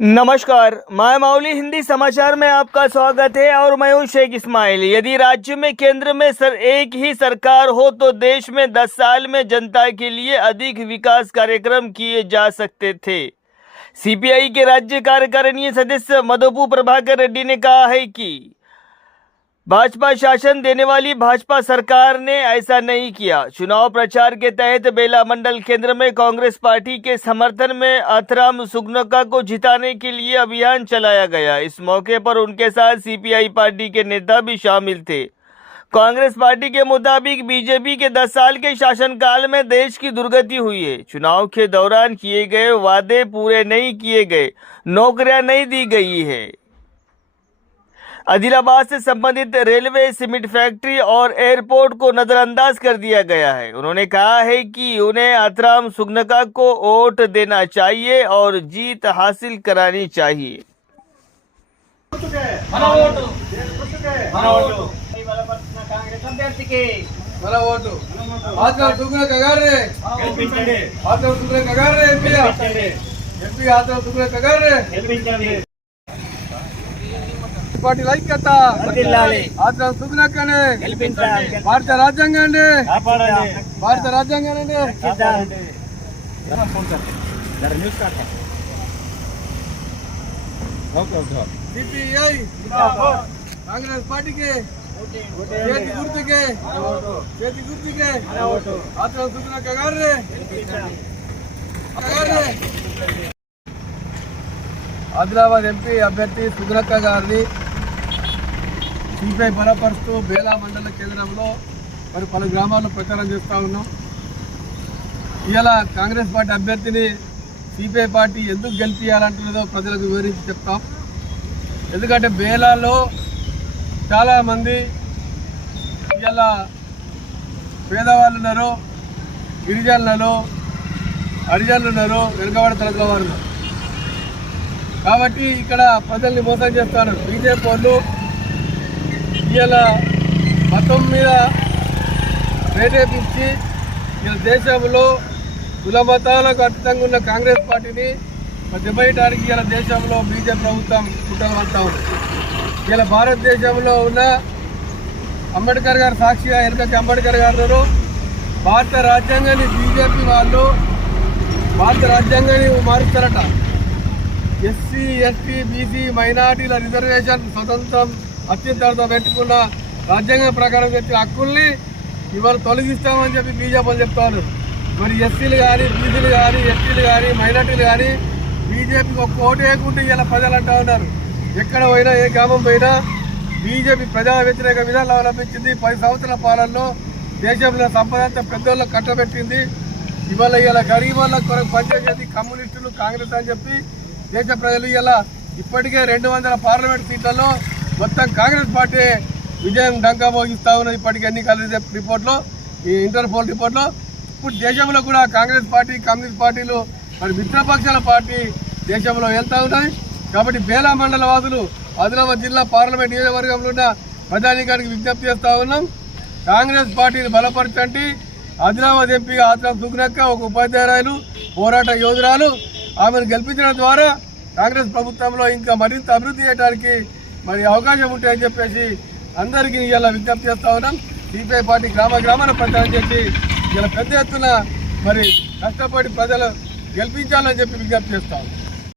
नमस्कार, मैं मौली हिंदी समाचार में आपका स्वागत है और मैं हूं शेख इस्माइल। यदि राज्य में केंद्र में एक ही सरकार हो तो देश में 10 साल में जनता के लिए अधिक विकास कार्यक्रम किए जा सकते थे। सीपीआई के राज्य कार्यकारिणी सदस्य मधुपू प्रभाकर रेड्डी ने कहा है कि भाजपा शासन देने वाली भाजपा सरकार ने ऐसा नहीं किया। चुनाव प्रचार के तहत बेला मंडल केंद्र में कांग्रेस पार्टी के समर्थन में आथराम सुगनका को जिताने के लिए अभियान चलाया गया। इस मौके पर उनके साथ सीपीआई पार्टी के नेता भी शामिल थे। कांग्रेस पार्टी के मुताबिक बीजेपी के 10 साल के शासनकाल में देश की दुर्गति हुई है। चुनाव के दौरान किए गए वादे पूरे नहीं किए गए, नौकरियां नहीं दी गई है। आदिलाबाद से संबंधित रेलवे, सीमेंट फैक्ट्री और एयरपोर्ट को नजरअंदाज कर दिया गया है। उन्होंने कहा है कि उन्हें आथराम सुगनका को वोट देना चाहिए और जीत हासिल करानी चाहिए। పార్టీల ఐక్యత ఆథరాం సుగనకనే భారత రాజ్యాంగాన్ని భారత రాజ్యాంగాన్ని సిపిఐ కాంగ్రెస్ పార్టీకి చేతి గుర్తుకే ఆథరాం సుగనక గారు ఆదిలాబాద్ ఎంపీ అభ్యర్థి సుగనక్క గారిని సిపిఐ బలపరుస్తూ బేలా మండల కేంద్రంలో మరి పలు గ్రామాల్లో ప్రచారం చేస్తూ ఉన్నాం. ఇవాళ కాంగ్రెస్ పార్టీ అభ్యర్థిని సిపిఐ పార్టీ ఎందుకు గెలిపించాలంటున్నదో ప్రజలకు వివరించి చెప్తాం. ఎందుకంటే బేలాలో చాలామంది ఇవాళ పేదవాళ్ళు ఉన్నారు, గిరిజనులలో హరిజనులు ఉన్నారు, వెనుకబడిన తరగతుల వారు ఉన్నారు. కాబట్టి ఇక్కడ ప్రజల్ని మోసం చేస్తున్నారు బీజేపీ వాళ్ళు. ఇలా మతం మీద ప్రేరేపించి ఇలా దేశంలో కుల మతాలకు అతీతంగా ఉన్న కాంగ్రెస్ పార్టీని దెబ్బయటానికి ఇలా దేశంలో బీజేపీ ప్రభుత్వం కుట్రలు పడతా ఉంది. ఇలా భారతదేశంలో ఉన్న అంబేద్కర్ గారు సాక్షిగా వెనుకకి అంబేద్కర్ గారు భారత రాజ్యాంగాన్ని బీజేపీ వాళ్ళు భారత రాజ్యాంగాన్ని మారుస్తారట. ఎస్సీ, ఎస్టీ, బీసీ, మైనార్టీల రిజర్వేషన్ స్వతంత్రం అత్యంత పెట్టుకున్న రాజ్యాంగం ప్రకారం తెచ్చిన హక్కుల్ని ఇవాళ తొలగిస్తామని చెప్పి బీజేపీ చెప్తారు. మరి ఎస్సీలు కానీ, బీసీలు కానీ, ఎస్టీలు కానీ, మైనార్టీలు కానీ బీజేపీకి ఒక ఓటు వేయకుంటే ఇలా ప్రజలు అంటూ ఉన్నారు. ఎక్కడ పోయినా, ఏ గ్రామం పోయినా బీజేపీ ప్రజా వ్యతిరేక విధానాలు అవలంబించింది. 10 సంవత్సరాల పాలనలో దేశంలో సంపద అంతా పెద్దోళ్ళకు కట్టబెట్టింది. ఇవాళ గరీబ్ వాళ్ళకు కొరకు పనిచేసేది కమ్యూనిస్టులు, కాంగ్రెస్ అని చెప్పి దేశ ప్రజలు ఇలా ఇప్పటికే 200 పార్లమెంట్ సీట్లలో మొత్తం కాంగ్రెస్ పార్టీ విజయం డంకా మోగిస్తా ఉన్నది. ఇప్పటికే ఎన్నికల రిపోర్ట్లో, ఈ ఇంటర్పోల్ రిపోర్ట్లో ఇప్పుడు దేశంలో కూడా కాంగ్రెస్ పార్టీ, కమ్యూనిస్ట్ పార్టీలు మరి మిత్రపక్షాల పార్టీ దేశంలో వెళ్తూ ఉన్నాయి. కాబట్టి బేలా మండల వాసులు ఆదిలాబాద్ జిల్లా పార్లమెంట్ నియోజకవర్గంలో ఉన్న ప్రజానీకానికి విజ్ఞప్తి చేస్తూ ఉన్నాం. కాంగ్రెస్ పార్టీని బలపరచండి. ఆదిలాబాద్ ఎంపీగా ఆథరాం సుగనక్క ఒక ఉపాధ్యాయురాలు, పోరాట యోధురాలు. ఆమెను గెలిపించడం ద్వారా కాంగ్రెస్ ప్రభుత్వంలో ఇంకా మరింత అభివృద్ధి చేయడానికి మరి అవకాశం ఉంటాయని చెప్పేసి అందరికీ ఇలా విజ్ఞప్తి చేస్తూ ఉన్నాం. సిపిఐ పార్టీ గ్రామాన ప్రచారం చేసి ఇలా పెద్ద ఎత్తున మరి కష్టపడి ప్రజలు గెలిపించాలని చెప్పి విజ్ఞప్తి చేస్తాం.